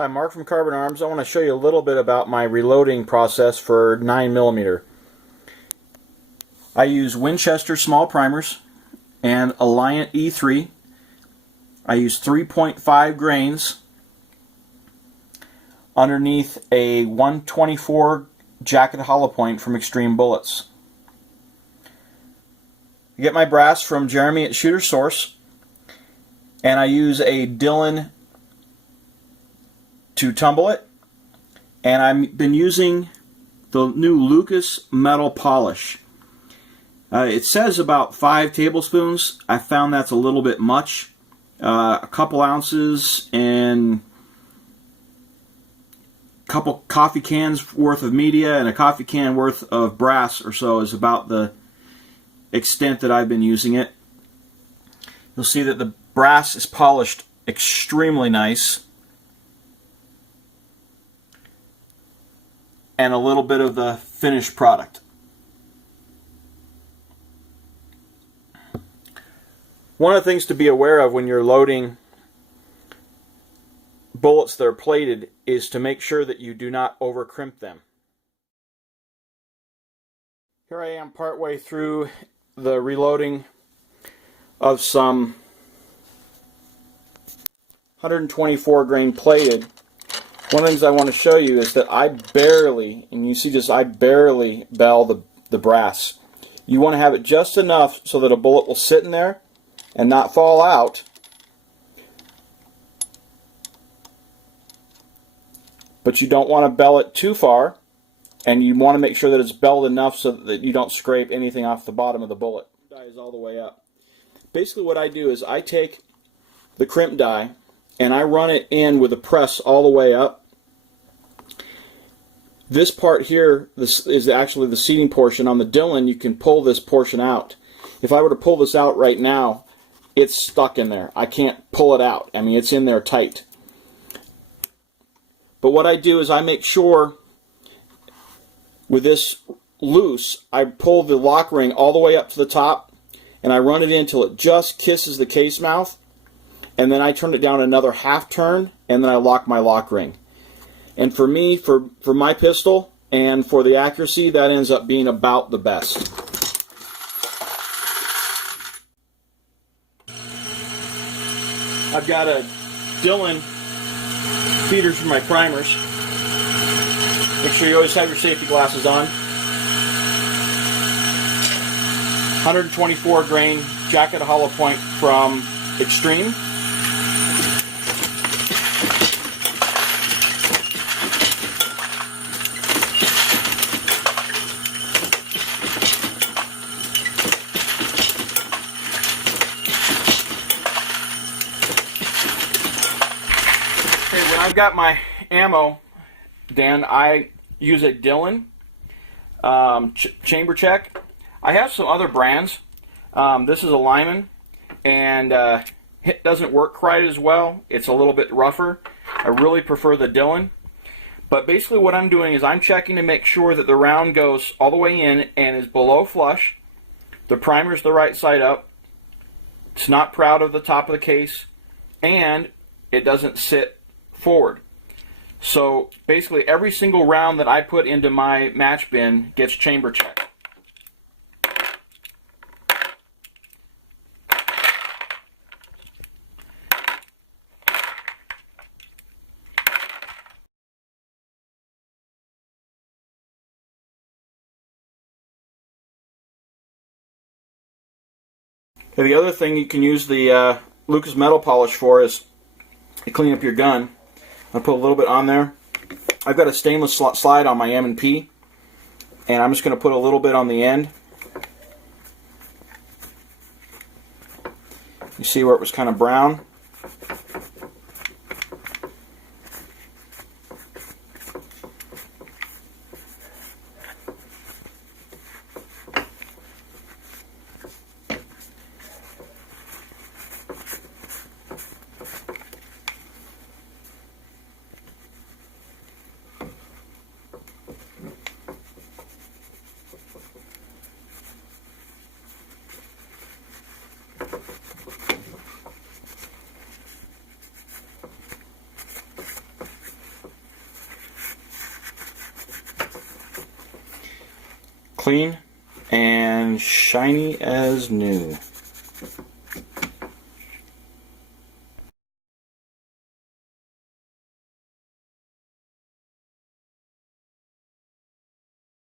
Hi, Mark from Carbon Arms. I want to show you a little bit about my reloading process for 9mm. I use Winchester small primers and Alliant E3. I use 3.5 grains underneath a 124 jacket hollow point from Xtreme bullets. I get my brass from Jeremy at Shooter Source, and I use a Dillon to tumble it, and I've been using the new Lucas metal polish. It says about 5 tablespoons. I found that's a little bit much. A couple ounces and a couple coffee cans worth of media and a coffee can worth of brass or so is about the extent that I've been using it. You'll see that the brass is polished extremely nice, and a little bit of the finished product. One of the things to be aware of when you're loading bullets that are plated is to make sure that you do not over crimp them. Here I am partway through the reloading of some 124 grain plated. One of the things I want to show you is that I barely, and you see just I barely bell the brass. You want to have it just enough so that a bullet will sit in there and not fall out, but you don't want to bell it too far, and you want to make sure that it's belled enough so that you don't scrape anything off the bottom of the bullet. The die is all the way up. Basically what I do is I take the crimp die and I run it in with a press all the way up. This part here, this is actually the seating portion. On the Dillon, you can pull this portion out. If I were to pull this out right now, it's stuck in there. I can't pull it out. I mean, it's in there tight. But what I do is I make sure with this loose, I pull the lock ring all the way up to the top, and I run it in until it just kisses the case mouth, and then I turn it down another half turn, and then I lock my lock ring. And for me, for my pistol, and for the accuracy, that ends up being about the best. I've got a Dillon feeders for my primers. Make sure you always have your safety glasses on. 124 grain jacket hollow point from Xtreme. Okay, when I've got my ammo, Dan, I use a Dillon chamber check. I have some other brands. This is a Lyman, and it doesn't work quite as well. It's a little bit rougher. I really prefer the Dillon. But basically what I'm doing is I'm checking to make sure that the round goes all the way in and is below flush. The primer's the right side up. It's not proud of the top of the case, and it doesn't sit forward. So basically every single round that I put into my match bin gets chamber checked. Okay, the other thing you can use the Lucas metal polish for is to clean up your gun. I'll put a little bit on there. I've got a stainless slide on my M&P, and I'm just going to put a little bit on the end. You see where it was kind of brown? clean and shiny as new.